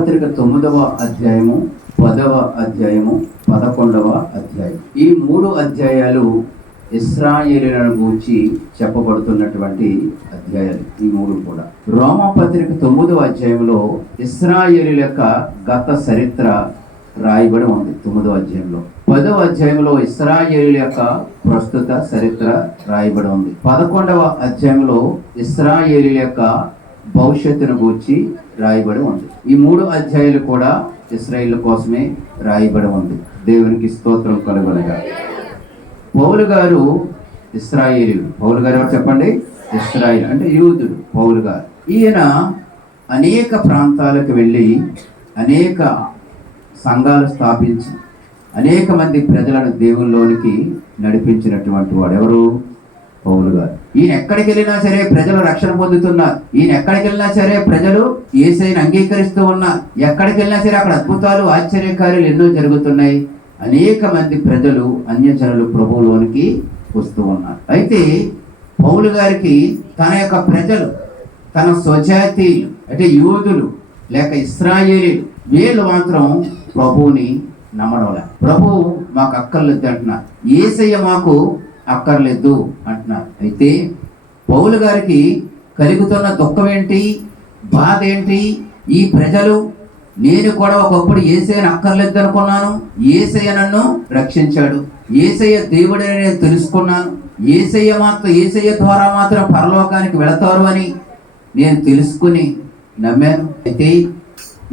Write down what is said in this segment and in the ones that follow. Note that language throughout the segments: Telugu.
రోమాపత్రిక 9వ అధ్యాయము 10వ అధ్యాయము 11వ అధ్యాయం. ఈ 3 అధ్యాయాలు ఇశ్రాయేలీయులను గూర్చి చెప్పబడుతున్నటువంటి అధ్యాయాలు. ఈ 3 కూడా రోమాపత్రిక 9వ అధ్యాయంలో ఇశ్రాయేలీయుల యొక్క గత చరిత్ర రాయబడి ఉంది. 9వ అధ్యాయంలో 10వ అధ్యాయంలో ఇశ్రాయేలీయుల యొక్క ప్రస్తుత చరిత్ర రాయబడి ఉంది. 11వ అధ్యాయంలో ఇశ్రాయేలీయుల యొక్క భవిష్యత్తును గూర్చి రాయబడి ఉంది. ఈ 3 అధ్యాయాలు కూడా ఇశ్రాయేలు కోసమే రాయబడి ఉంది. దేవునికి స్తోత్రం కలుగునుగా. పౌలు గారు ఇశ్రాయేలీయుడు. పౌలు గారు ఎవరు చెప్పండి? ఇశ్రాయేలు అంటే యూదుడు. పౌలు గారు ఈయన అనేక ప్రాంతాలకు వెళ్ళి అనేక సంఘాలు స్థాపించి అనేక మంది ప్రజలను దేవుల్లోనికి నడిపించినటువంటి వాడు ఎవరు? పౌలు గారు. ఈయన ఎక్కడికి వెళ్ళినా సరే ప్రజలు రక్షణ పొందుతున్నారు. ఈయన ఎక్కడికి వెళ్ళినా సరే ప్రజలు యేసయ్యను అంగీకరిస్తూ ఉన్నారు. ఎక్కడికి వెళ్ళినా సరే అక్కడ అద్భుతాలు ఆశ్చర్యకార్యాలు ఎన్నో జరుగుతున్నాయి. అనేక మంది ప్రజలు అన్యజనులు ప్రభువులోనికి వస్తూ ఉన్నారు. అయితే పౌలు గారికి తన యొక్క ప్రజలు, తన స్వజాతీయులు అంటే యూదులు లేక ఇశ్రాయేలీయులు, వీళ్ళు మాత్రం ప్రభువుని నమ్మడంలే. ప్రభువు మాకు అక్కర్లేదు అంటున్నారు. యేసయ్య మాకు అక్కర్లేదు అంటున్నారు. అయితే పౌలు గారికి కలుగుతున్న దుఃఖం ఏంటి, బాధ ఏంటి? ఈ ప్రజలు, నేను కూడా ఒకప్పుడు యేసయ్యను అక్కర్లేదు అనుకున్నాను, యేసయ్య నన్ను రక్షించాడు, యేసయ్య దేవుడని నేను తెలుసుకున్నాను, యేసయ్య ద్వారా మాత్రం పరలోకానికి వెళతారు అని నేను తెలుసుకుని నమ్మాను. అయితే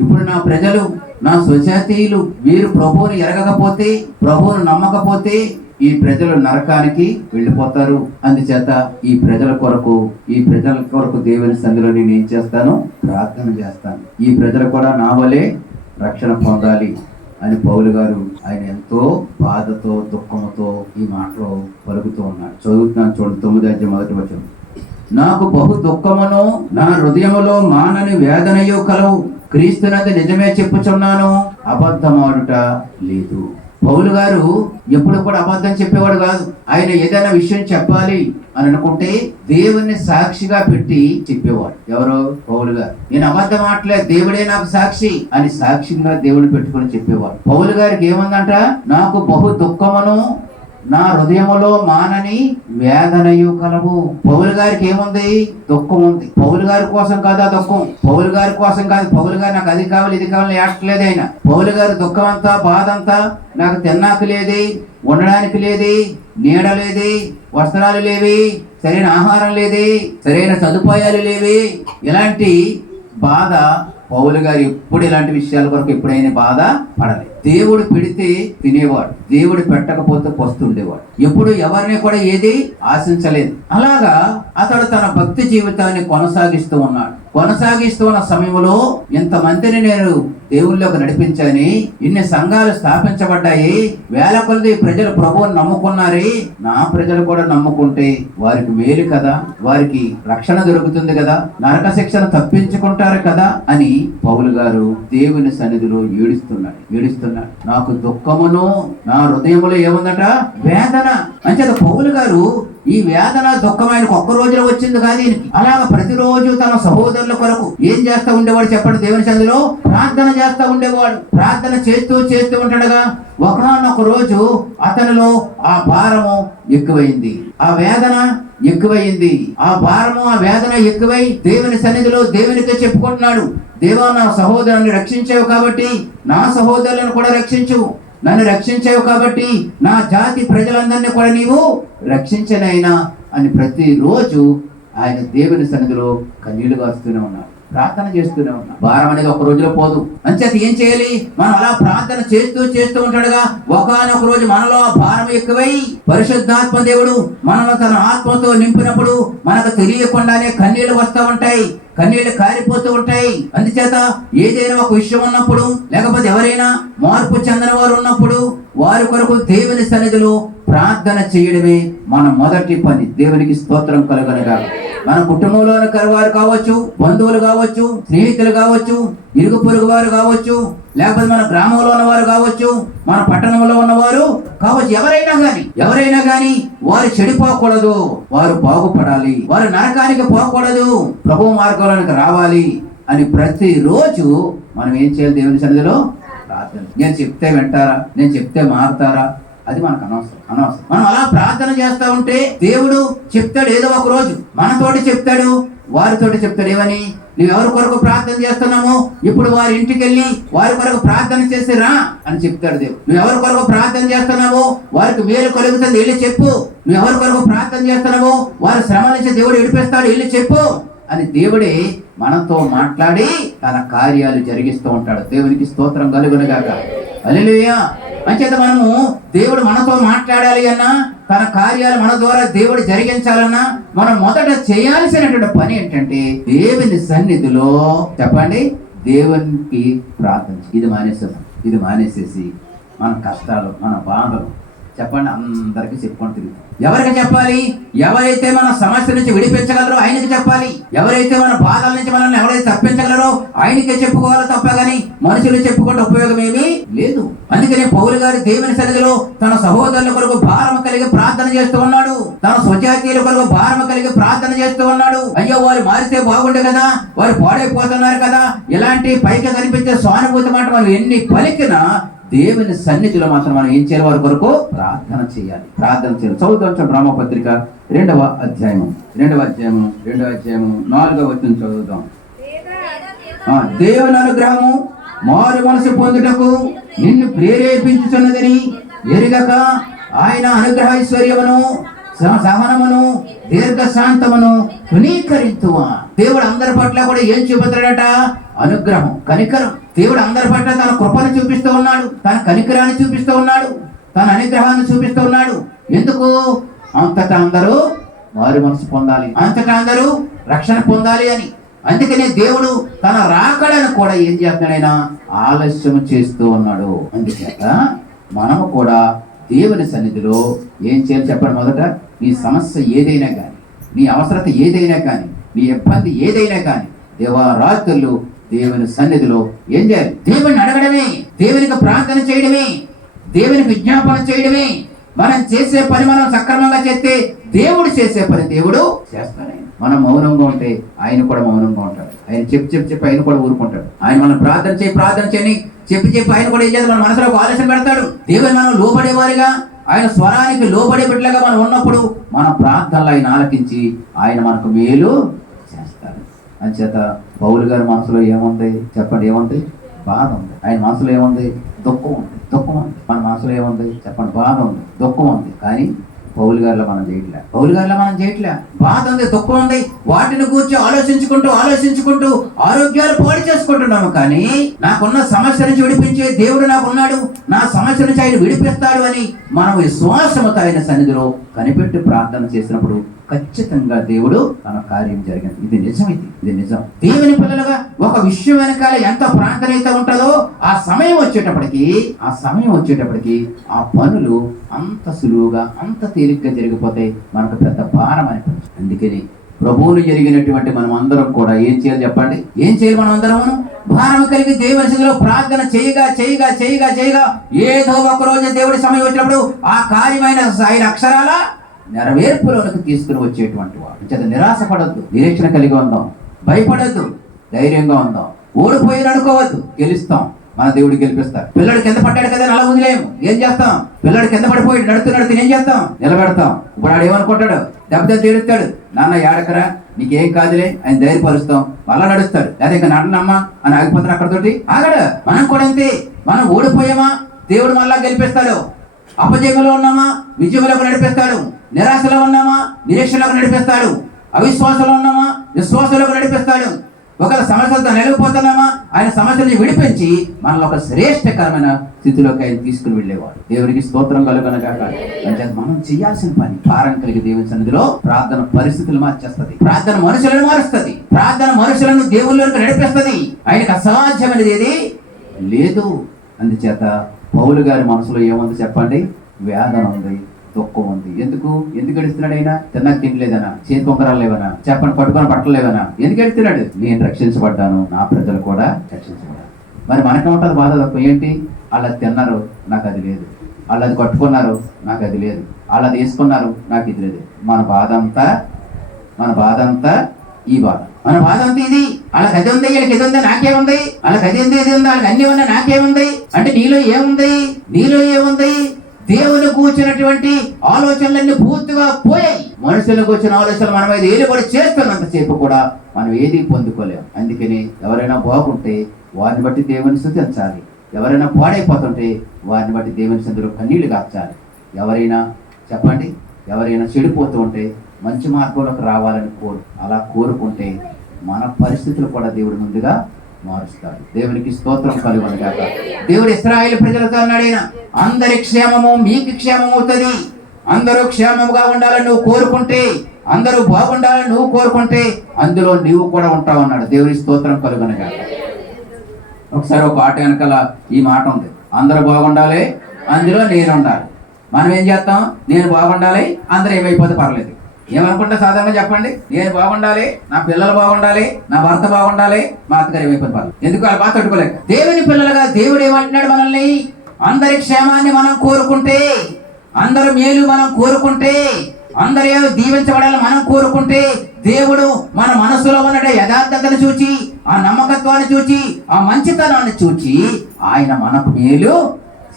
ఇప్పుడు నా ప్రజలు, నా స్వజాతీయులు, వీరు ప్రభువుని ఎరగకపోతే, ప్రభువును నమ్మకపోతే ఈ ప్రజలు నరకానికి వెళ్ళిపోతారు. అందుచేత ఈ ప్రజల కొరకు దేవుని సన్నిధిలో నేను ఏం చేస్తాను? ప్రార్థన చేస్తాను. ఈ ప్రజలు కూడా నా వలే రక్షణ పొందాలి అని పౌలు గారు ఆయన ఎంతో బాధతో దుఃఖంతో ఈ మాటలో పలుకుతూ ఉన్నాడు. చదువుతున్నాను చూడండి, 9వ అధ్యాయం 1వ వచనం. నాకు బహు దుఃఖమును నా హృదయములో మానని వేదనయు కలవు. క్రీస్తునందు నిజమే చెప్పుచున్నాను, అబద్ధమాడుట లేదు. పౌలు గారు ఎప్పుడు కూడా అబద్ధం చెప్పేవాడు కాదు. ఆయన ఏదైనా విషయం చెప్పాలి అని అనుకుంటే దేవుణ్ణి సాక్షిగా పెట్టి చెప్పేవాడు. ఎవరో? పౌలు గారు. నేను అబద్ధం ఆడలేదు, దేవుడే నాకు సాక్షి అని సాక్షిగా దేవుడు పెట్టుకుని చెప్పేవాడు. పౌలు గారికి ఏముందంట? నాకు బహు దుఃఖమును నా హృదయములో మానని వేదనయు కలవు. పౌలు గారికి ఏముంది? దుఃఖం ఉంది. పౌలు గారి కోసం కాదు ఆ దుఃఖం, పౌలు గారి కోసం కాదు. పౌలు గారు నాకు అది కావాలి ఇది కావాలి ఏడట్లేదు ఆయన. పౌలు గారి దుఃఖం అంతా, బాధ అంతా, నాకు తిన్నాక లేదే, ఉండడానికి లేదే, నీడ లేదే, వస్త్రాలు లేవి, సరైన ఆహారం లేదే, సరైన సదుపాయాలు లేవి. ఇలాంటి బాధ పౌలు గారు ఎప్పుడు ఇలాంటి విషయాల కొరకు ఎప్పుడైనా బాధ పడలేదు. దేవుడు పెడితే తినేవాడు, దేవుడు పెట్టకపోతే పస్తుండేవాడు. ఎప్పుడు ఎవరిని కూడా ఏది ఆశించలేదు. అలాగా అతడు తన భక్తి జీవితాన్ని కొనసాగిస్తూ ఉన్నాడు. కొనసాగిస్తూ ఉన్న సమయంలో ఇంతమందిని నేను దేవుళ్ళలోకి నడిపించాని, ఇన్ని సంఘాలు స్థాపించబడ్డాయి, వేల కొలది ప్రజలు ప్రభువుని నమ్ముకున్నారే, నా ప్రజలు కూడా నమ్ముకుంటే వారికి మేలు కదా, వారికి రక్షణ దొరుకుతుంది కదా, నరక శిక్షను తప్పించుకుంటారు కదా అని పౌలు గారు దేవుని సన్నిధిలో ఏడుస్తున్నాడు. నాకు దుఃఖమును నా హృదయములో ఏముందట? వేదన. అంచేత పౌలు గారు ఈ వేదన దుఃఖం ఆయనకు ఒక్క రోజులో వచ్చింది కాదు. అలాగా ప్రతిరోజు తన సహోదరుల కొరకు ఏం చేస్తూ ఉండేవాడు చెప్పండి? దేవుని సన్నిధిలో ప్రార్థన చేస్తూ ఉండేవాడు. ప్రార్థన చేస్తూ ఉంటాడుగా ఒకనొక రోజు అతనిలో ఆ భారము ఎక్కువైంది, ఆ వేదన ఎక్కువైంది. ఆ భారము, ఆ వేదన ఎక్కువై దేవుని సన్నిధిలో దేవునితో చెప్పుకుంటున్నాడు, దేవా నా సహోదరుని రక్షించావు కాబట్టి నా సహోదరులను కూడా రక్షించు, నన్ను రక్షించావు కాబట్టి నా జాతి ప్రజలందరినీ కూడా నీవు రక్షించనైనా అని ప్రతిరోజు ఆయన దేవుని సన్నిధిలో కన్నీళ్లు కాస్తూనే ఉన్నాడు, ప్రార్థన చేస్తూనే ఉన్నాడు. భారం అనేది ఒక రోజులో పోదు. అంచేత ఏం చేయాలి? మనం అలా ప్రార్థన చేస్తూ ఉంటాడుగా ఒకనొక రోజు మనలో ఆ భారం ఎక్కువై పరిశుద్ధాత్మ దేవుడు మనలో తన ఆత్మతో నింపినప్పుడు మనకు తెలియకుండానే కన్నీళ్లు వస్తూ ఉంటాయి, కన్నీళ్లు కారిపోతూ ఉంటాయి. అందుచేత ఏదైనా ఒక విషయం ఉన్నప్పుడు, లేకపోతే ఎవరైనా మార్పు చెందిన వారు ఉన్నప్పుడు వారి కొరకు దేవుని సన్నిధిలో ప్రార్థన చేయడమే మన మొదటి పని. దేవునికి స్తోత్రం కలుగునుగాక. మన కుటుంబంలోని వారు కావచ్చు, బంధువులు కావచ్చు, స్నేహితులు కావచ్చు, ఇరుగు పొరుగు వారు కావచ్చు, లేకపోతే మన గ్రామంలో ఉన్నవారు కావచ్చు, మన పట్టణంలో ఉన్నవారు కావచ్చు, ఎవరైనా గాని వారు చెడిపోకూడదు, వారు బాగుపడాలి, వారు నరకానికి పోకూడదు, ప్రభు మార్గంలోనికి రావాలి అని ప్రతిరోజు మనం ఏం చేయాలి? దేవుని సన్నిధిలో ప్రార్థన. నేను చెప్తే వింటారా, నేను చెప్తే మారుతారా, అది మనకు అనవసరం. మనం అలా ప్రార్థన చేస్తా ఉంటే దేవుడు చెప్తాడు. ఏదో ఒక రోజు మనతోటి చెప్తాడు, వారితోటి చెప్తాడు. ఏమని? నువ్వు ఎవరి కొరకు ప్రార్థన చేస్తున్నామో ఇప్పుడు వారి ఇంటికి వెళ్ళి వారి కొరకు ప్రార్థన చేసి రా అని చెప్తాడు దేవుడు. నువ్వు ఎవరి కొరకు ప్రార్థన చేస్తున్నావో వారికి మేలు కలుగుతుంది, వెళ్ళి చెప్పు. నువ్వు ఎవరి కొరకు ప్రార్థన చేస్తున్నావో వారి శ్రమ నుంచి దేవుడు విడిపిస్తాడు, వెళ్ళి చెప్పు అని దేవుడే మనతో మాట్లాడి తన కార్యాలు జరిగిస్తూ ఉంటాడు. దేవునికి స్తోత్రం కలుగునుగాక. హల్లెలూయా. అంచేత మనము దేవుడు మనతో మాట్లాడాలి అన్నా, తన కార్యాలు మన ద్వారా దేవుడు జరిగించాలన్నా మనం మొదట చేయాల్సినటువంటి పని ఏంటంటే దేవుని సన్నిధిలో చెప్పండి, దేవునికి ప్రార్థన. ఇది మానేసేసి మన కష్టాలు, మన బాధలు చెప్పండి అందరికీ చెప్పుకొని తిరుగుతాం. ఎవరికి చెప్పాలి? ఎవరైతే మన సమస్య నుంచి విడిపించగలరో ఆయనకి చెప్పాలి. ఎవరైతే మన బాధల నుంచి మనల్ని ఎవరైతే తప్పించగలరో ఆయనకే చెప్పుకోవాలో తప్ప కానీ మనుషులు చెప్పుకుంటే ఉపయోగం ఏమీ లేదు. అందుకని పౌలు గారు దేవుని సన్నిధిలో తన సహోదరుల కొరకు భారం కలిగి ప్రార్థన చేస్తూ ఉన్నాడు. తన స్వజాతీయుల కొరకు భారం కలిగి ప్రార్థన చేస్తూ ఉన్నాడు. అయ్యో వారు మారితే బాగుండే కదా, వారు పాడైపోతున్నారు కదా, ఇలాంటి పైకి కనిపించే సానుభూతి మాట వాళ్ళు ఎన్ని పలికినా దేవుని సన్నిధిలో మాత్రం మనం ఏం చేయాలి? వారి కొరకు ప్రార్థన చేయాలి. చదువుతాం బ్రహ్మపత్రిక 2వ అధ్యాయము 4వ వచనం చదువుతాం. దేవుని అనుగ్రహము మారు మనసు పొందుటకు నిన్ను ప్రేరేపించుచున్నదని ఎరుగక ఆయన అనుగ్రహ ఐశ్వర్యమును సహనమును దీర్ఘశాంతమును తునీకరించువా. దేవుడు అందరి పట్ల కూడా ఏం చూపుతాడట? అనుగ్రహం, కనికరం. దేవుడు అందరి పట్ల తన కృపను చూపిస్తూ ఉన్నాడు, తన కనికరాన్ని చూపిస్తూ ఉన్నాడు, తన అనుగ్రహాన్ని చూపిస్తూ ఉన్నాడు. ఎందుకు? అంతటా అందరూ మారు మనసు పొందాలి, అంతటా అందరూ రక్షణ పొందాలి అని. అందుకనే దేవుడు తన రాకడను కూడా ఏం చేస్తున్నాడైనా ఆలస్యం చేస్తూ ఉన్నాడు. అందుచేత మనము కూడా దేవుని సన్నిధిలో ఏం చేయాలి చెప్పండి? మొదట నీ సమస్య ఏదైనా కానీ, నీ అవసరత ఏదైనా కానీ, నీ ఇబ్బంది ఏదైనా కానీ దేవారాత్రులు దేవుని సన్నిధిలో ఏం చేయాలి? దేవుని అడగడమే, దేవునికి ప్రార్థన చేయడమే, దేవునికి విజ్ఞాపన చేయడమే. మనం చేసే పని మనం సక్రమంగా చేస్తే దేవుడు చేసే పని దేవుడు చేస్తాడు. మనం మౌనంగా ఉంటే ఆయన కూడా మౌనంగా ఉంటాడు. ఆయన చెప్పి ఆయన కూడా ఊరుకుంటాడు. ఆయన మనం ప్రార్థన చేయని చెప్పి ఆయన కూడా ఏం చేస్తాడు? మన మనసులో ఒక ఆలోచన పెడతాడు. దేవుని మనం లోబడేవారిగా, ఆయన స్వరానికి లోబడే బిడ్డలుగా మనం ఉన్నప్పుడు మన ప్రార్థనలు ఆయన ఆలకించి ఆయన మనకు మేలు చేస్తాడు. అంచేత పౌలు గారి మనసులో ఏముంది చెప్పండి? ఏముంది? బాధ ఉంది. ఆయన మనసులో ఏముంది? దుఃఖం ఉంది. మన మనసులో ఏముంది చెప్పండి? బాధ ఉంది, దుఃఖం ఉంది. కానీ పౌలు గారిలో మనం చేయట్లే. బాధ ఉంది, దుఃఖం ఉంది. వాటిని గురించి ఆలోచించుకుంటూ ఆరోగ్యాలు పాడు చేసుకుంటున్నాము. కానీ నాకున్న సమస్య నుంచి విడిపించే దేవుడు నాకున్నాడు, నా సమస్య నుంచి ఆయన విడిపిస్తాడు అని మనం విశ్వాసముతో ఆయన సన్నిధిలో కనిపెట్టి ప్రార్థన చేసినప్పుడు ఖచ్చితంగా దేవుడు తన కార్యం జరిగింది. ఇది నిజం. దేవుని పిల్లలుగా ఒక విషయం వెనకాల ఎంత ప్రార్థన అయితే ఉంటుందో ఆ సమయం వచ్చేటప్పటికి ఆ పనులు అంత సులువుగా, అంత తేలిగ్గా జరిగిపోతాయి. మనకు పెద్ద భారం అనిపించదు. అందుకని ప్రభువులు జరిగినటువంటి మనం అందరం కూడా ఏం చేయాలి చెప్పండి? ఏం చేయాలి? మనం అందరం భారం కలిగి దేవుని సన్నిధిలో ప్రార్థన చేయగా ఏదో ఒక రోజు దేవుడి సమయం వచ్చినప్పుడు ఆ కార్యమైన ఆయన అక్షరాల నెరవేర్పులోనికి తీసుకుని వచ్చేటువంటి వాడు. నిరాశపడద్దు, నిరీక్షణ కలిగి ఉందాం, భయపడద్దు, ధైర్యంగా ఉందాం. ఓడిపోయిన అనుకోవద్దు, గెలుస్తాం. మన దేవుడు గెలిపిస్తాడు. పిల్లడు కింద పడ్డాడు కదా అలా వదిలేము. ఏం చేస్తాం? పిల్లడు కింద పడిపోయి నడుతూ ఏం చేస్తాం? నిలబెడతాం. ఇప్పుడు ఆడు ఏమనుకుంటాడు? దెబ్బ తీరుస్తాడు. నాన్న ఏడకరా, నీకేం కాదులే అని ధైర్యపరుస్తాం. మళ్ళా నడుస్తాడు. లేదా ఇంకా నడనమ్మా అని ఆగిపోతాడు. అక్కడతోటి ఆగడు. మనం కూడా అంతే. మనం ఓడిపోయామా దేవుడు మళ్ళా గెలిపిస్తాడు. అపజయంలో ఉన్నామా విజయంలోకి నడిపిస్తాడు. నిరాశలో ఉన్నామా నిరీక్షలోకి నడిపిస్తాడు. అవిశ్వాసంలో ఉన్నామా విశ్వాసంలోకి నడిపిస్తాడు. ఒకవేళ సమస్యలతో నిలబడిపోతున్నామా ఆయన సమస్యని విడిపించి మనలో ఒక శ్రేష్టకరమైన స్థితిలోకి ఆయన తీసుకుని వెళ్ళేవాడు. దేవునికి స్తోత్రం కలుగునగాక. మనం చేయాల్సిన పని భారం కలిగి దేవుని సన్నిధిలో ప్రార్థన పరిస్థితులు మార్చేస్తుంది. ప్రార్థన మనుషులను మారుస్తుంది. ప్రార్థన మనుషులను దేవుళ్ళలోకి నడిపిస్తుంది. ఆయనకు అసాధ్యమైనది ఏది లేదు. అందుచేత పౌలు గారి మనసులో ఏముంది చెప్పండి? వేదన ఉంది, దుఃఖం ఉంది. ఎందుకు ఎడుస్తున్నాడు? ఆయన తిన్నాక తినలేదనా, చేతి కొంకరాలు లేవనా, చెప్పండి పట్టుకొని పట్టలేవనా? ఎందుకు ఎడుతున్నాడు? నేను రక్షించబడ్డాను, నా ప్రజలు కూడా రక్షించబడ్డాను. మరి మనకేముంటుంది బాధ? దుఃఖం ఏంటి? వాళ్ళు అది తిన్నారు, నాకు అది లేదు. వాళ్ళు అది కట్టుకున్నారు, నాకు అది లేదు. వాళ్ళు అది వేసుకున్నారు, నాకు ఇది లేదు. మన బాధ అంతా ఈ బాధ, మన బాధ అంతా ఇది. వాళ్ళకి అది ఉంది, వీళ్ళకి ఇది ఉంది, నాకేముంది, వాళ్ళకి అది ఉంది, ఇది ఉంది, వాళ్ళకి అన్ని ఉన్నాయి, నాకేముంది అంటే నీలో ఏముంది? నీలో ఏముంది? దేవుని కూర్చున్నటువంటి ఆలోచనలన్నీ పూర్తిగా పోయాయి. మనుషులకు వచ్చిన ఆలోచనలు మనం ఏది ఏలుబడి చేస్తున్నంతసేపు కూడా మనం ఏది పొందుకోలేము. అందుకని ఎవరైనా బాగుంటే వారిని బట్టి దేవుని స్తుతించాలి, ఎవరైనా పాడైపోతుంటే వారిని బట్టి దేవుని సన్నిధిలో కన్నీళ్లు కార్చాలి. ఎవరైనా చెప్పండి, ఎవరైనా చెడిపోతూ ఉంటే మంచి మార్గంలోకి రావాలని అలా కోరుకుంటే మన పరిస్థితులు కూడా దేవుడు ముందుగా మారుస్తాడు. దేవునికి స్తోత్రం కలుగును గాక. దేవుడు ఇశ్రాయేలు ప్రజలతో అన్నాడు, అందరి క్షేమము మీకు క్షేమం అవుతుంది. అందరూ క్షేమముగా ఉండాలని నువ్వు కోరుకుంటే, అందరూ బాగుండాలని నువ్వు కోరుకుంటే అందులో నీవు కూడా ఉంటావు అన్నాడు. దేవుని స్తోత్రం కలుగును గాక. ఒకసారి ఒక ఆట వెనకాల ఈ మాట ఉంది, అందరూ బాగుండాలి, అందులో నేను ఉండాలి. మనం ఏం చేస్తాం? నేను బాగుండాలి, అందరూ ఏమైపోతే పర్లేదు. ఏమనుకుంటా సాధారణంగా చెప్పండి, నేను బాగుండాలి, నా పిల్లలు బాగుండాలి, నా భర్త బాగుండాలి, మా అత్తగారు ఏమైపోతే పర్లేదు. ఎందుకు వాళ్ళ బాధ తట్టుకోలేక. దేవుని పిల్లలుగా దేవుడు ఏమంటున్నాడు మనల్ని? అందరి క్షేమాన్ని మనం కోరుకుంటే, అందరి మేలు మనం కోరుకుంటే, అందరూ దీవించబడాలని మనం కోరుకుంటే, దేవుడు మన మనసులో ఉన్న యథార్థతను చూచి, ఆ నమ్మకత్వాన్ని చూచి, ఆ మంచితనాన్ని చూచి ఆయన మనకు మేలు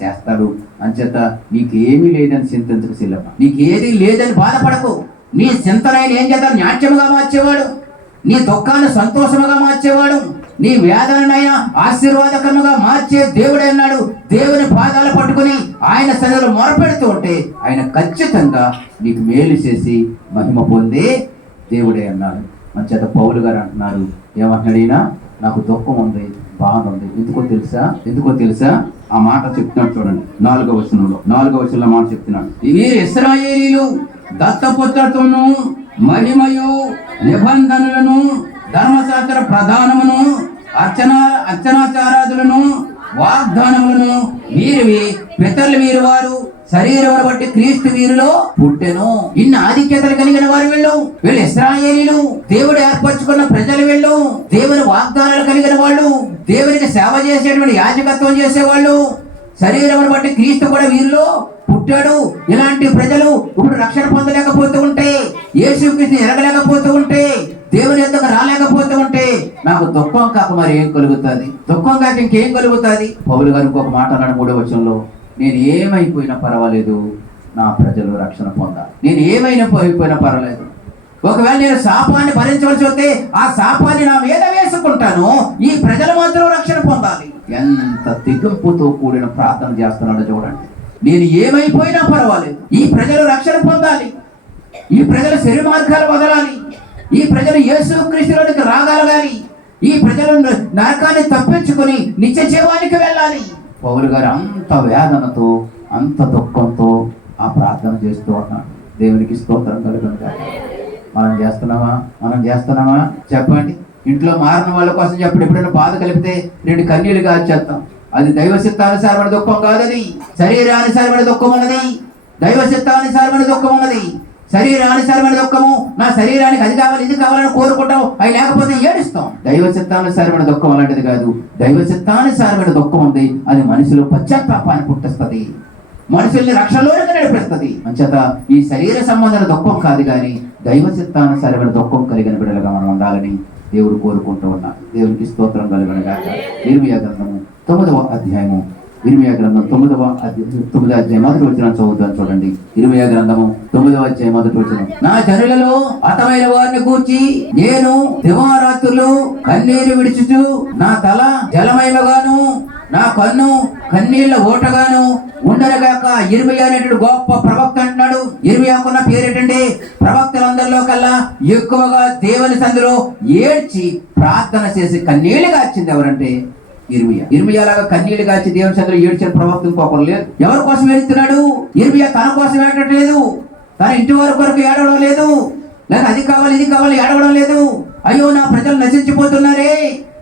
చేస్తాడు. అంచేత నీకేమీ లేదని చింతించకు శిలమ్మ, నీకేది లేదని బాధపడకు. నీ చింతనైన ఏం చేద్దాం? నాట్యముగా మార్చేవాడు, నీ దుఃఖాన్ని సంతోషముగా మార్చేవాడు, నీ వేదనైనా ఆశీర్వాదకరముగా మార్చే దేవుడే అన్నాడు. దేవుని పాదాలు పట్టుకుని ఆయన సన్నిధిలో మొరపెడుతూ ఉంటే ఆయన ఖచ్చితంగా నీకు మేలు చేసి మహిమ పొందే దేవుడే అన్నాడు. మన చేత పౌలు గారు అంటున్నారు, ఏమంటున్నాడు? నాకు దుఃఖం ఉంది, బాధ ఉంది. ఎందుకో తెలుసా? ఆ మాట చెప్తున్నాడు చూడండి, 4వ వచనంలో మాట చెప్తున్నాడు. వీరు ఇశ్రాయేలీయులు దత్తపుత్రతోను మహిమయు నిబంధనలను ధర్మశాస్త్ర ప్రధానమును అర్చనాచారాదులను వాగ్దానములను వీరివి పితరులు వీరు వారు శరీరమును బట్టి క్రీస్తు వీరిలో పుట్టెను. ఇన్ని ఆధిక్యతలు కలిగిన వారు వీళ్ళు ఇశ్రాయేలీయులు, దేవుడు ఏర్పరచుకున్న ప్రజలు వీళ్ళు, దేవుని వాగ్దానాలు కలిగిన వాళ్ళు, దేవునికి సేవ చేసేటువంటి యాజకత్వం చేసేవాళ్ళు. శరీరమును బట్టి క్రీస్తు కూడా వీరిలో పుట్టాడు. ఇలాంటి ప్రజలు ఇప్పుడు రక్షణ పొందలేకపోతూ ఉంటే, యేసుక్రీస్తుని ఎరగలేకపోతూ ఉంటే, దేవుని ఎందుకు రాలేకపోతూ ఉంటే నాకు దుఃఖం కాక మరి ఏం కలుగుతుంది? దుఃఖం కాక ఇంకేం కలుగుతుంది? పౌలు గారు ఇంకొక మాట అన్నాడు 3వ వచనంలో, నేను ఏమైపోయినా పర్వాలేదు, నా ప్రజలు రక్షణ పొందాలి. నేను ఏమైపోయినా పర్వాలేదు, ఒకవేళ నేను శాపాన్ని భరించవలసి వస్తే ఆ శాపాన్ని నా మీద వేసుకుంటాను, ఈ ప్రజలు మాత్రం రక్షణ పొందాలి. ఎంత తెగింపుతో కూడిన ప్రార్థన చేస్తున్నాడో చూడండి. నేను ఏమైపోయినా పర్వాలేదు, ఈ ప్రజలు రక్షణ పొందాలి, ఈ ప్రజల శరీర మార్గాలు వదలాలి, ఈ ప్రజలు యేసుక్రీస్తులోనికి రాగలగాలి, ఈ ప్రజలు నరకాన్ని తప్పించుకొని నిత్య జీవానికి వెళ్ళాలి. పౌలు గారు అంత వేదనతో, అంత దుఃఖంతో ఆ ప్రార్థన చేస్తూ ఉన్నాడు. దేవునికి స్తోత్రం కలుగును గాక. మనం చేస్తున్నామా చెప్పండి. ఇంట్లో మారిన వాళ్ళ కోసం చెప్పండి. ఎప్పుడైనా బాధ కలిపితే 2 కన్నీళ్లు కాచేస్తాం. అది దైవ చిత్తానుసారమైన దుఃఖం కాదు, అది శరీరానుసారమైన దుఃఖం ఉన్నది. దైవ చిత్తానుసారమైన దుఃఖం ఉన్నది. శరీరానుసారమైన దుఃఖము, నా శరీరానికి అది కావాలి ఇది కావాలని కోరుకుంటాం, అవి లేకపోతే ఏడుస్తాం. దైవ చిత్తానుసారమైన దుఃఖం అలాంటిది కాదు. దైవ చిత్తానుసారమైన దుఃఖం ఉంది, అది మనుషులు పశ్చాత్తాపాన్ని పుట్టిస్తుంది, మనుషుల్ని రక్షణలోనికి నడిపిస్తుంది. అంచేత ఈ శరీర సంబంధమైన దుఃఖం కాదు కానీ దైవ చిత్తానుసారమైన దుఃఖం కలిగిన బిడ్డలుగా మనం ఉండాలని దేవుడు కోరుకుంటూ ఉన్నాడు. దేవునికి స్తోత్రం కలుగును గాక. ఇర్మీయా గ్రంథము 9వ అధ్యాయము, ఇర్మీయా గ్రంథం 9వ అధ్యాయం 1వ వచనం చదువుతాను చూడండి. ఇర్మీయా గ్రంథము 9వ అధ్యాయం 1వ వచనం. నా జనులలో హతమైన వారిని గూర్చి నేను దివారాత్రులు కన్నీరు విడిచుచు, నా తల జలమయముగాను నా కన్ను కన్నీళ్ల ఓటగాను ఉండరుగాక. ఇర్మీయా అనేటువంటి గొప్ప ప్రవక్త అంటున్నాడు. ఇర్మీయాకున్న పేరేటండి, ప్రవక్తలందరిలో కల్లా ఎక్కువగా దేవుని సందులో ఏడ్చి ప్రార్థన చేసి కన్నీళ్లు గార్చింది ఎవరంటే ఇర్మీయా. ఇర్మీయా లాగా కన్నీళ్లు గార్చి దేవుని సందులో ఏడ్చిన ప్రవక్త ఇంకొకరు లేదు. ఎవరి కోసం ఏడుస్తున్నాడు? ఇర్మీయా తన కోసం ఏడట్లేదు, తన ఇంటి వారి కొరకు ఏడవడం లేదు, లేదా అది కావాలి ఇది కావాలి ఏడవడం లేదు. అయ్యో నా ప్రజలు నశించిపోతున్నారే,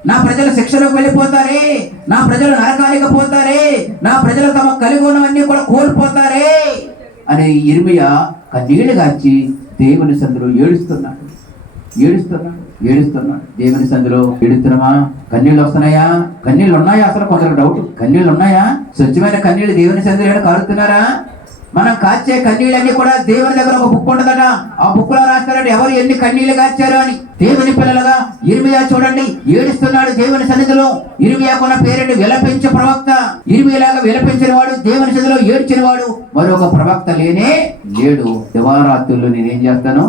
నా ప్రజలు శిక్షలోకి వెళ్ళిపోతారే, నా ప్రజలు నరకానికి పోతారే, నా ప్రజలు తమ కలిగి ఉన్నవన్నీ కూడా కోల్పోతారే అని ఇర్మీయా కన్నీళ్లు గార్చి దేవుని సందులో ఏడుస్తున్నాడు. దేవుని సందులో ఏడుస్తున్నామా? కన్నీళ్ళు వస్తున్నాయా? కన్నీళ్ళు ఉన్నాయా? అసలు కొందరు డౌట్, కన్నీళ్ళు ఉన్నాయా? స్వచ్ఛమైన కన్నీళ్ళు దేవుని సందులో కారుతున్నారా? మనం కాచే కన్నీళ్ళన్నీ కూడా దేవుని దగ్గర ఒక బుక్ ఉండదట. ఆ బుక్ లో రాస్తారంటే ఎవరు ఎన్ని కన్నీళ్లు కాచారు అని. దేవుని పిల్లలుగా ఇర్మియా చూడండి, ఏడుస్తున్నాడు దేవుని సన్నిధిలో. ఇర్మియాకున్న పేరుని విలపించే ప్రవక్త. ఇర్మియాలాగా విలపించిన వాడు, దేవుని సన్నిధిలో ఏడ్చిన వాడు మరొక ప్రవక్త లేనే లేడు. దివారాత్రులు నేనేం చేస్తాను,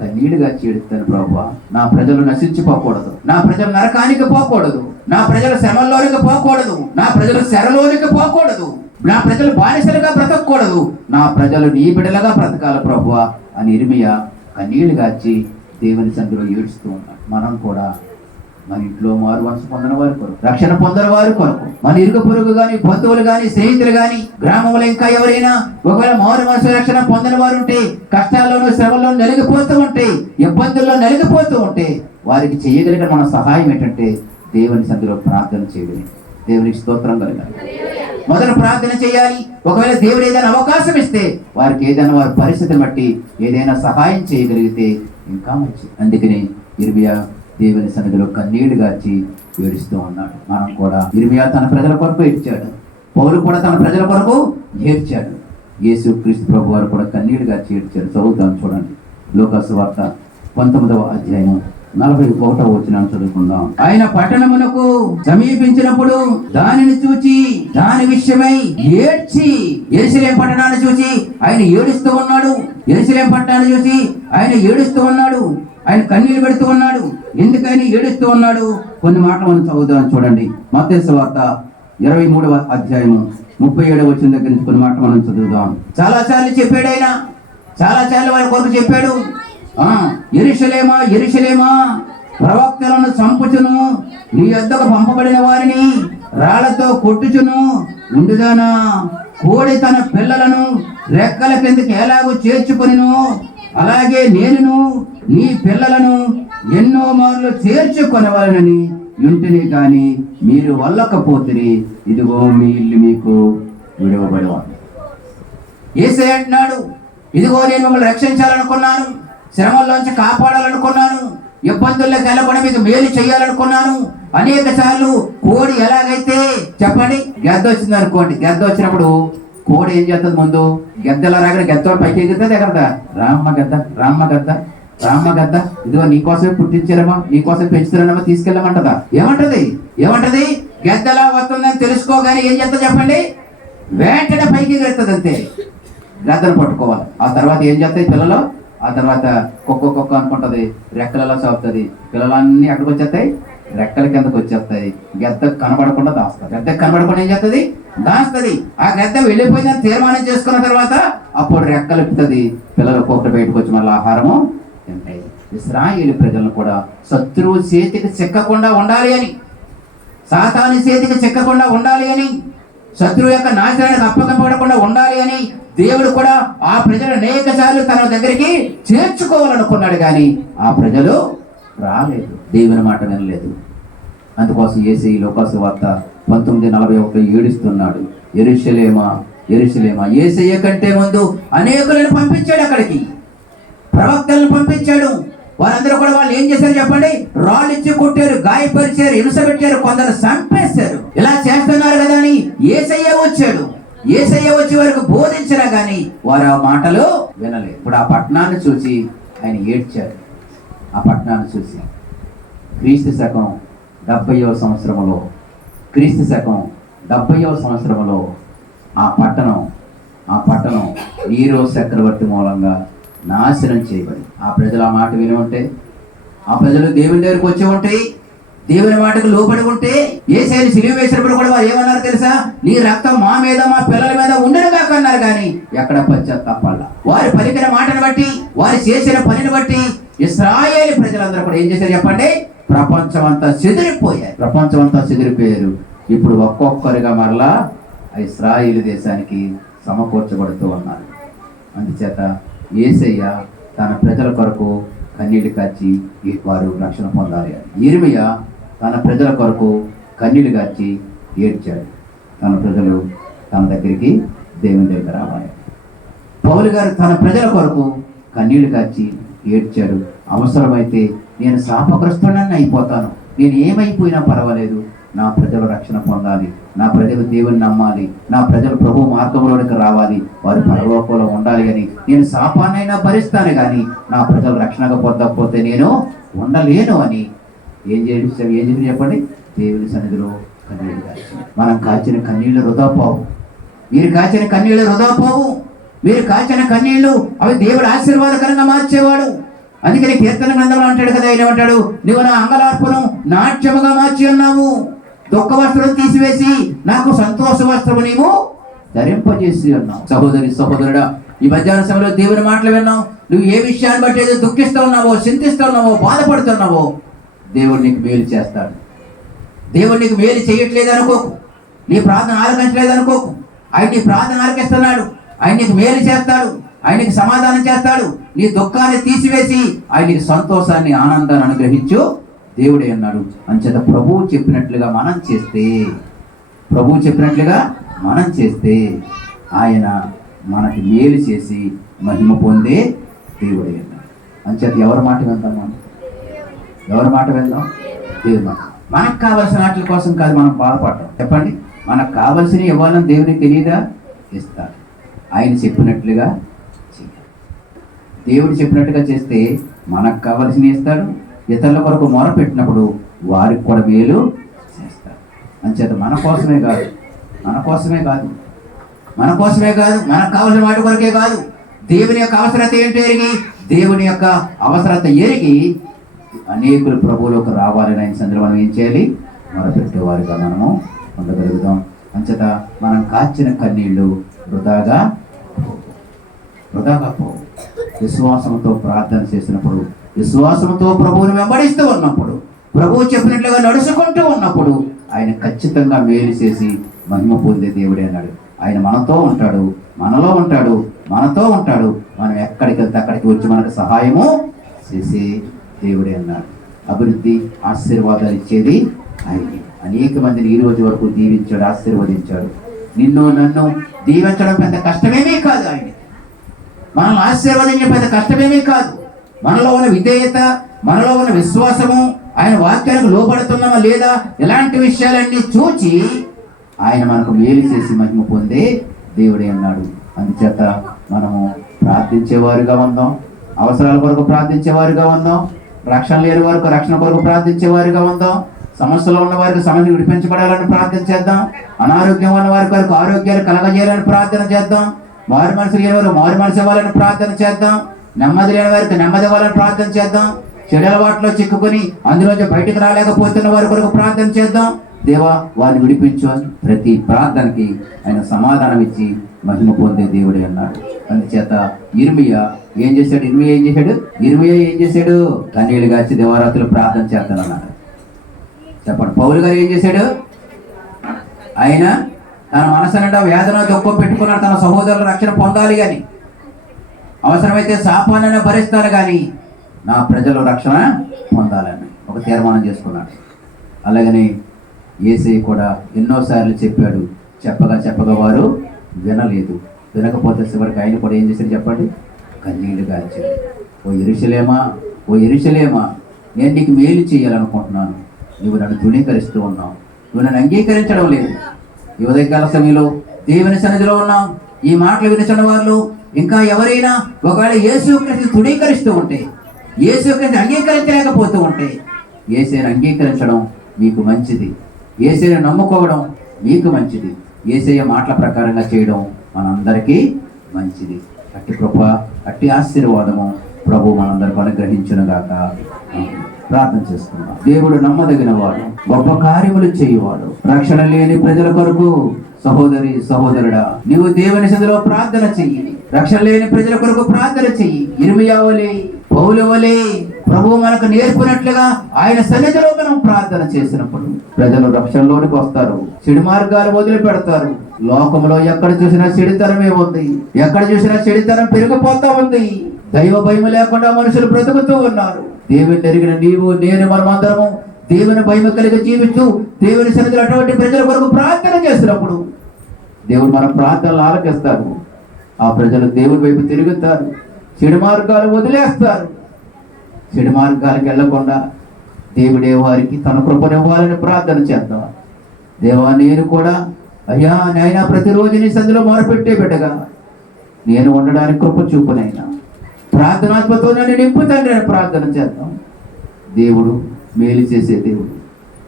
కన్నీళ్లుగా చేడుస్తాను. ప్రభువా, నా ప్రజలు నశించిపోకూడదు, నా ప్రజలు నరకానికి పోకూడదు, నా ప్రజలు శ్రమల్లోనికి పోకూడదు, నా ప్రజలు శరలోనికి పోకూడదు, నా ప్రజలు బానిసలుగా బ్రతకూడదు, నా ప్రజలు నీ బిడ్డలుగా బ్రతకాలి ప్రభువా అని ఇర్మియా కన్నీళ్లు గాచి దేవుని సన్నిధిలో ఏడుస్తూ ఉన్నాడు. మనం కూడా మన ఇంట్లో మారు మనసు పొందిన వారి కొరకు, రక్షణ పొందిన వారి కొరకు, మన ఇరుగు పొరుగు గాని, బంధువులు గాని, స్నేహితులు గాని, గ్రామంలో ఇంకా ఎవరైనా ఒకవేళ మారు మనసు రక్షణ పొందిన వారు ఉంటే, కష్టాల్లోనూ శ్రమల్లో నలిగిపోతూ ఉంటే, ఇబ్బందుల్లో నలిగిపోతూ ఉంటే, వారికి చేయగలిగిన మన సహాయం ఏంటంటే దేవుని సన్నిధిలో ప్రార్థన చేయడమే. దేవునికి స్తోత్రం కలగాలి. మొదట ప్రార్థన చేయాలి. ఒకవేళ దేవుడు ఏదైనా అవకాశం ఇస్తే వారికి ఏదైనా వారి పరిస్థితిని బట్టి ఏదైనా సహాయం చేయగలిగితే ఇంకా మంచిది. అందుకని ఇర్మియా దేవుని సన్నిధిలో కన్నీళ్లు గాచి ఏడుస్తూ ఉన్నాడు. మనం కూడా ఇర్మియా తన ప్రజల కొరకు ఏడ్చాడు, పౌలు కూడా తన ప్రజల కొరకు ఏడ్చాడు. యేసు క్రీస్తు ప్రభు వారు కూడా కన్నీళ్లు గాచి ఏడ్చారు. చదువుతాం చూడండి, లూకా సువార్త 19వ అధ్యాయం 41వ వచనాన్ని చదువుకుందాం. ఆయన పట్టణమునకు సమీపించినప్పుడు దానిని చూచి దాని విషయమై ఏడ్చి, యెరూషలేము పట్టణాన్ని చూసి ఆయన ఏడుస్తూ ఉన్నాడు. యెరూషలేము పట్టణాన్ని చూసి ఆయన ఏడుస్తూ ఉన్నాడు. ఆయన కన్నీళ్లు పెడుతూ ఉన్నాడు. ఎందుకని ఏడుస్తూ ఉన్నాడు? కొన్ని మాటలు మనం చదువుదాం చూడండి. మత్తయి సువార్త 23వ అధ్యాయము 37వ వచనం దగ్గర నుంచి కొన్ని మాటలు మనం చదువుదాం. చాలా సార్లు చెప్పాడు ఆయన, చాలా సార్లు వారి కొరకు చెప్పాడు. యెరూషలేమా యెరూషలేమా, ప్రవక్తలను చంపుచును, నీ యొద్దకు పంపబడిన వారిని రాళ్లతో కొట్టుచును ఉండుదానా, కోడి తన పిల్లలను రెక్కల కిందకి ఎలాగో చేర్చుకొనిను, అలాగే నేను నీ పిల్లలను ఎన్నో మార్లు చేర్చుకొనవలనని ఇంటిని కానీ మీరు వల్లకపోతిరి, ఇదిగో మీ ఇల్లు మీకు విడవబడేవాడు. యేసయ్య అంటున్నాడు, ఇదిగో నేను మిమ్మల్ని రక్షించాలనుకున్నాను, శ్రమల్లోంచి కాపాడాలనుకున్నాను, ఇబ్బందుల్లోకి వెళ్ళకుండా మీకు మేలు చేయాలనుకున్నాను. అనేక సార్లు కోడి ఎలాగైతే చెప్పండి, గద్ద వచ్చింది అనుకోండి, గద్ద వచ్చినప్పుడు కోడి ఏం చేస్తుంది? ముందు గద్దెలా రాగానే గద్దోడు పైకి ఎగురుతుంది. ఎక్కడ రామ్మ గద్ద, రామ్మ గద్ద, రామ్మ గద్ద, ఇదిగో నీకోసమే పుట్టించారమ్మా, నీకోసం పెంచుతున్నారమ్మా, తీసుకెళ్ళమంటదా? ఏమంటది? గద్దెలా వస్తుందని తెలుసుకోగానే ఏం చేస్తా చెప్పండి? వెంటనే పైకి ఎగురుతుంది. అంతే, గద్దను పట్టుకోవాలి. ఆ తర్వాత ఏం చేస్తాయి పిల్లలు? ఆ తర్వాత కుక్క అనుకుంటది, రెక్కలలో సాగుతుంది. పిల్లలన్నీ ఎక్కడికి వచ్చేస్తాయి? రెక్కల కిందకు వచ్చేస్తాయి. గద్ద కనబడకుండా దాస్తుంది. గద్ద కనబడకుండా ఏం చేస్తుంది? దాస్తుంది. ఆ గద్ద వెళ్ళిపోయిందని తీర్మానం చేసుకున్న తర్వాత అప్పుడు రెక్కలు ఇప్పుతుంది. పిల్లలు ఒక్కొక్కటి బయటకు వచ్చి మళ్ళీ ఆహారము తింటాయి. ఇశ్రాయేలు ప్రజలను కూడా శత్రువు చేతికి చిక్కకుండా ఉండాలి అని, సాతాను చేతికి చిక్కకుండా ఉండాలి అని, శత్రువు యొక్క నాశనానికి అప్పగింపబడకుండా ఉండాలి అని దేవుడు కూడా ఆ ప్రజలు అనేక సార్లు తన దగ్గరికి చేర్చుకోవాలనుకున్నాడు. కానీ ఆ ప్రజలు రాలేదు, దేవుని మాట వినలేదు. అందుకోసం యేసయ్య లూకా సువార్త 19:41 ఏడుస్తున్నాడు. యెరూషలేమా యెరూషలేమా, యేసయ్య కంటే ముందు అనేకులను పంపించాడు, అక్కడికి ప్రవక్తలను పంపించాడు. వారందరూ కూడా వాళ్ళు ఏం చేశారు చెప్పండి? రాళ్ళు ఇచ్చి కొట్టారు, గాయపరిచారు, హింస పెట్టారు, కొందరు చంపేశారు. ఇలా చేస్తున్నారు కదా అని యేసయ్య వచ్చాడు. యేసయ్య వచ్చి వారికి బోధించినా గానీ వారు ఆ మాటలు వినలేదు. ఇప్పుడు ఆ పట్టణాన్ని చూసి ఆయన ఏడ్చారు. ఆ పట్టణాన్ని చూసి క్రీస్తు శకం 70వ సంవత్సరంలో ఆ పట్టణం నీరో చక్రవర్తి మూలంగా నాశనం చేయబడి, ఆ ప్రజలు ఆ మాట విని ఉంటే, ఆ ప్రజలు దేవుని దగ్గరికి వచ్చి ఉంటే, దేవుని మాటకు లోపడి ఉంటే, యేసయ్యను సిలువ వేసినప్పుడు కూడా వారు ఏమన్నారు తెలుసా? నీ రక్తం మా మీద మా పిల్లల మీద ఉండను కాక అన్నారు. కానీ ఎక్కడ పశ్చాత్తాపల్ల. వారు పలికిన మాటను బట్టి, వారు చేసిన పనిని బట్టి ఇశ్రాయేలు ప్రజలందరూ కూడా ఏం చేశారు చెప్పండి? ప్రపంచం అంతా చెదిరిపోయారు. ఇప్పుడు ఒక్కొక్కరిగా మరలా ఇశ్రాయేలు దేశానికి సమకూర్చబడుతూ ఉన్నారు. అందుచేత యేసయ్య తన ప్రజల కొరకు కన్నీళ్లు కాచి వారు రక్షణ పొందాలి. ఇర్మియా తన ప్రజల కొరకు కన్నీళ్లు కాచి ఏడ్చాడు. తన ప్రజలు తన దగ్గరికి దేవుని దగ్గర రావాలి. పౌలు గారు తన ప్రజల కొరకు కన్నీళ్లు కాచి ఏడ్చాడు. అవసరమైతే నేను శాపగ్రస్తుడని అయిపోతాను, నేను ఏమైపోయినా పర్వాలేదు, నా ప్రజలు రక్షణ పొందాలి, నా ప్రజలు దేవుని నమ్మాలి, నా ప్రజలు ప్రభు మార్గంలోనికి రావాలి, వారు పరలోకంలో ఉండాలి అని నేను శాపాన్నైనా భరిస్తాను, కానీ నా ప్రజలు రక్షణగా పొందకపోతే నేను ఉండలేను అని ఏం చేసి చెప్పండి? దేవుని సన్నిధిలో కన్నీళ్ళు కాచి. మనం కాచిన కన్నీళ్లు వృధా పోవు. మీరు కాచిన కన్నీళ్లు వృధా పోవు. మీరు కాచిన కన్నీళ్లు అవి దేవుడు ఆశీర్వాదకరంగా మార్చేవాడు. అందుకని కీర్తన గ్రంథంలో అంటాడు కదా, ఏమంటాడు? నువ్వు నా అంగలార్పును నాట్యముగా మార్చి ఉన్నావు, దుఃఖ వస్త్రం తీసివేసి నాకు సంతోష వస్త్రము నీవు ధరింపజేసి ఉన్నావు. సహోదరి సహోదరుడా, ఈ మధ్యాహ్న సమయంలో దేవుని మాటలు విన్నావు. నువ్వు ఏ విషయాన్ని బట్టి ఏదో దుఃఖిస్తూ ఉన్నావో, చింతిస్తూ ఉన్నావో, బాధపడుతున్నావో, దేవుడు నీకు మేలు చేస్తాడు. దేవుడు నీకు మేలు చేయట్లేదు అనుకోకు, నీ ప్రార్థన ఆలకించలేదు అనుకోకు. ఆయన నీ ప్రార్థన ఆలకిస్తున్నాడు, ఆయన నీకు మేలు చేస్తాడు, ఆయనకి సమాధానం చేస్తాడు. నీ దుఃఖాన్ని తీసివేసి ఆయనకి సంతోషాన్ని, ఆనందాన్ని అనుగ్రహించు దేవుడే అన్నాడు. అంచేత ప్రభువు చెప్పినట్లుగా మనం చేస్తే ఆయన మనకి మేలు చేసి మహిమ పొందే దేవుడే అన్నాడు. అంచేత ఎవరి మాట విందాం? ఎవరి మాట విందాం? దేవుడి మాట. మనకు కావలసిన వాటి కోసం కాదు మనం బాధపడటం. చెప్పండి, మనకు కావలసినవి ఇవ్వాలని దేవునికి తెలియదా? ఇస్తాడు. ఆయన చెప్పినట్లుగా చేయాలి. దేవుడు చెప్పినట్టుగా చేస్తే మనకు కావలసినవి ఇస్తాడు. ఇతరుల కొరకు మొర పెట్టినప్పుడు వారికి కూడా మేలు చేస్తాడు. అంచేత మన కోసమే కాదు, మనకు కావలసిన వాటి కొరకే కాదు, దేవుని యొక్క అవసరత ఏంటో ఎరిగి, దేవుని యొక్క అవసరత ఎరిగి అనేకులు ప్రభువులోకి రావాలని ఆయన సందర్భంలో మనం ఏం చేయాలి? మొరపెట్టేవారుగా మనము ఉండగలుగుతాం. అంచేత మనం కాచిన కన్నీళ్లు వృధాగా పోవు. విశ్వాసంతో ప్రార్థన చేసినప్పుడు, విశ్వాసంతో ప్రభువుని వెంబడిస్తూ ఉన్నప్పుడు, ప్రభువు చెప్పినట్లుగా నడుచుకుంటూ ఉన్నప్పుడు ఆయన ఖచ్చితంగా మేలు చేసి మహిమ పొందే దేవుడే అన్నాడు. ఆయన మనతో ఉంటాడు, మనతో ఉంటాడు. మనం ఎక్కడికి వెళ్తే అక్కడికి వచ్చి మనకు సహాయము చేసే దేవుడే అన్నాడు. అభివృద్ధి, ఆశీర్వాదాలు ఇచ్చేది ఆయనే. అనేక మందిని ఈ రోజు వరకు దీవించాడు, ఆశీర్వదించాడు. నిన్ను నన్ను దీవించడం పెద్ద కష్టమేమీ కాదు. ఆయన మనల్ని ఆశీర్వదించడం పెద్ద కష్టమేమీ కాదు. మనలో ఉన్న విధేయత, మనలో ఉన్న విశ్వాసము, ఆయన వాక్యానికి లోబడుతున్నామా లేదా, ఇలాంటి విషయాలన్నీ చూచి ఆయన మనకు మేలు చేసి మహిమ పొందే దేవుడే అన్నాడు. అందుచేత మనము ప్రార్థించేవారుగా ఉందాం, అవసరాల కొరకు ప్రార్థించేవారుగా ఉందాం, రక్షణ లేని వారికి రక్షణ కొరకు ప్రార్థించేవారుగా ఉందాం, సమస్యలో ఉన్న వారికి సమస్యలు విడిపించబడాలని ప్రార్థన చేద్దాం, అనారోగ్యం ఉన్న వారికి ఆరోగ్యాలు కలగజేయాలని ప్రార్థన చేద్దాం, మారు మనసు లేని వారు మారు మనసు ఇవ్వాలని ప్రార్థన చేద్దాం, నెమ్మది లేని వారికి నెమ్మది ఇవ్వాలని ప్రార్థన చేద్దాం, చెడు అలవాట్లో చిక్కుకొని అందులోంచి బయటకు రాలేకపోతున్న వారి కొరకు ప్రార్థన చేద్దాం. దేవా, వారిని విడిపించు అని ప్రతి ప్రార్థనకి ఆయన సమాధానం ఇచ్చి మహిమ పొందే దేవుడే అన్నాడు. అందుచేత ఇర్మియా ఏం చేశాడు? కన్నీళ్ళు గాచి దేవారాత్రులు ప్రార్థన చేస్తానన్నాడు. చెప్పండి, పౌలు గారు ఏం చేశాడు? ఆయన తన మనసు నిండా వేదన దుఃఖం పెట్టుకున్నాడు. తన సహోదరుల రక్షణ పొందాలి కానీ, అవసరమైతే శాపాన్ని భరిస్తాను కానీ నా ప్రజలు రక్షణ పొందాలని ఒక తీర్మానం చేసుకున్నాడు. అలాగని యేసయ్య కూడా ఎన్నోసార్లు చెప్పాడు, చెప్పగా వారు వినలేదు. వినకపోతే చివరికి ఆయన కూడా ఏం చేశాడు చెప్పండి? కన్నీళ్లు గార్చాడు. ఓ యెరూషలేమా, నేను నీకు మేలు చేయాలనుకుంటున్నాను, నువ్వు నన్ను తృణీకరిస్తూ ఉన్నావు, నువ్వు నన్ను అంగీకరించడం లేదు. ఈ ఉదయకాల సమయంలో దేవుని సన్నిధిలో ఉన్నాం. ఈ మాటలు వినిచిన వాళ్ళు ఇంకా ఎవరైనా ఒకవేళ యేసుక్రీస్తుని తృణీకరిస్తూ ఉంటే, యేసుక్రీస్తుని అంగీకరించలేకపోతూ ఉంటే, యేసయ్యను అంగీకరించడం మీకు మంచిది, యేసయ్యను నమ్ముకోవడం మీకు మంచిది, యేసయ్య మాటల ప్రకారంగా చేయడం మనందరికీ మంచిది. అట్టి కృప, అట్టి ఆశీర్వాదము ప్రభు మనందరికీ అనుగ్రహించునుగాక. ప్రార్థన చేసుకున్నాం. దేవుడు నమ్మదగిన వాడు, గొప్ప కార్యములు చేయువాడు. రక్షణ లేని ప్రజల కొరకు సహోదరి సహోదరుడా, నీవు దేవుని సన్నిధిలో ప్రార్థన చెయ్యి. రక్షణ లేని ప్రజల కొరకు ప్రార్థన చెయ్యి. ఇర్మియా వలె, పౌలు వలె ప్రభువు మనకు నేర్పినట్లుగా ఆయన సన్నిధిలో మనం ప్రార్థన చేసినప్పుడు ప్రజలు రక్షణలోనికి వస్తారు, చెడు మార్గాలు వదిలిపెడతారు. లోకంలో ఎక్కడ చూసినా చెడుతనమే ఉంది, ఎక్కడ చూసినా చెడుతనం పెరిగిపోతా ఉంది. దైవ భయం లేకుండా మనుషులు బ్రతుకుతూ ఉన్నారు. దేవుని ఎరిగిన నీవు నేను మనమందరము దేవుని భయం కలిగి జీవిస్తూ దేవుని సన్నిధిలో అటువంటి ప్రజల కొరకు ప్రార్థన చేసినప్పుడు దేవుడు మన ప్రార్థనలు ఆలకిస్తారు. ఆ ప్రజలు దేవుని వైపు తిరుగుతారు, చెడు మార్గాలు వదిలేస్తారు. చెడు మార్గాలకు వెళ్లకుండా దేవుడే వారికి తన కృపనివ్వాలని ప్రార్థన చేద్దాం. దేవా, నేను కూడా అయ్యా నాయన ప్రతిరోజు నీ సందులో మొరపెట్టే బిడ్డగా నేను ఉండడానికి కృప చూపునైనా ప్రార్థనాత్మతో నన్ను నింపుతండి అని ప్రార్థన చేద్దాం. దేవుడు మేలు చేసే దేవుడు.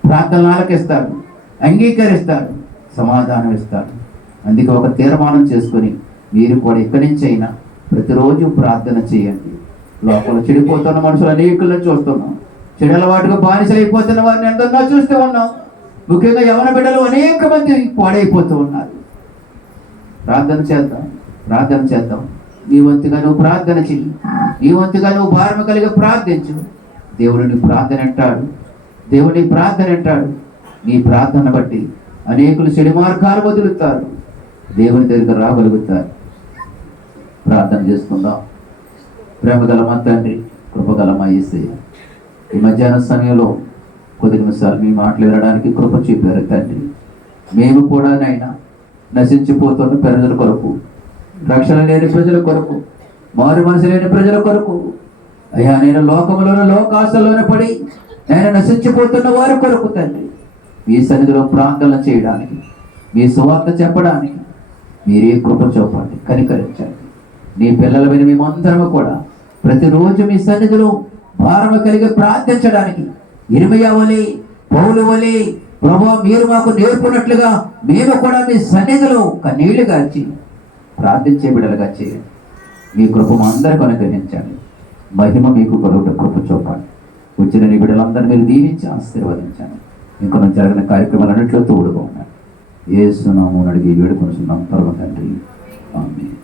ప్రార్థనలు ఆలకిస్తాడు, అంగీకరిస్తాడు, సమాధానం ఇస్తాడు. అందుకే ఒక తీర్మానం చేసుకొని మీరు కూడా ఇక్కడి నుంచి అయినా ప్రతిరోజు ప్రార్థన చేయండి. లోపల చెడిపోతున్న మనుషులు అనేకులను చూస్తున్నాం. చెడు అలవాటుగా బానిసలైపోతున్న వారిని ఎంతగా చూస్తూ ఉన్నాం. ముఖ్యంగా యవన బిడ్డలు అనేక మంది పాడైపోతూ ఉన్నారు. ప్రార్థన చేద్దాం, ప్రార్థన చేద్దాం. నీ వంతుగా నువ్వు ప్రార్థన చెయ్యి, నీ వంతుగా నువ్వు భారమ కలిగి ప్రార్థించు. దేవుడు నీ ప్రార్థన అంటాడు, దేవుడు నీ ప్రార్థన అంటాడు. నీ ప్రార్థన బట్టి అనేకులు చెడు మార్గాలు వదులుతారు, దేవుని దగ్గర రాగలుగుతారు. ప్రార్థన చేసుకుందాం. ప్రేమగల మా తండ్రి, కృపగల మా యేసయ్య, ఈ మధ్యాహ్న సమయంలో కొద్ది నిమిషాలు మీ మాటలు వినడానికి కృప చూపారు తండ్రి. మేము కూడా నైనా నశించిపోతున్న ప్రజల కొరకు, రక్షణ లేని ప్రజల కొరకు, మారు మనసు లేని ప్రజల కొరకు, అయ్యా నేను లోకములోనే లోకాశలోనే పడి నేను నశించిపోతున్న వారి కొరకు తండ్రి మీ సన్నిధిలో ప్రార్థన చేయడానికి, మీ సువార్త చెప్పడానికి మీరే కృప చూపండి, కనికరించండి. నీ పిల్లల మీద మేమందరము కూడా ప్రతిరోజు మీ సన్నిధిలో భారమ కలిగి ప్రార్థించడానికి ఇర్మీయా వలె, పౌలు వలె ప్రభువా మీరు మాకు నేర్పునట్లుగా మేము కూడా మీ సన్నిధిలో కన్నీళ్లు గార్చి ప్రార్థించే బిడ్డలుగా చేయండి. మీ కృప మా అందరికీ అనుగ్రహించండి. మహిమ మీకు కలుగుట కృప చూపండి. వచ్చిన నీ బిడ్డలందరినీ మీరు దీవించి ఆశీర్వదించండి. ఇంకా జరిగిన కార్యక్రమాలన్నింటిలో తోడుగా ఉన్నాడు. యేసు నామమున అడిగి వేడుకొనుచున్నాం పరమ తండ్రి, ఆమేన్.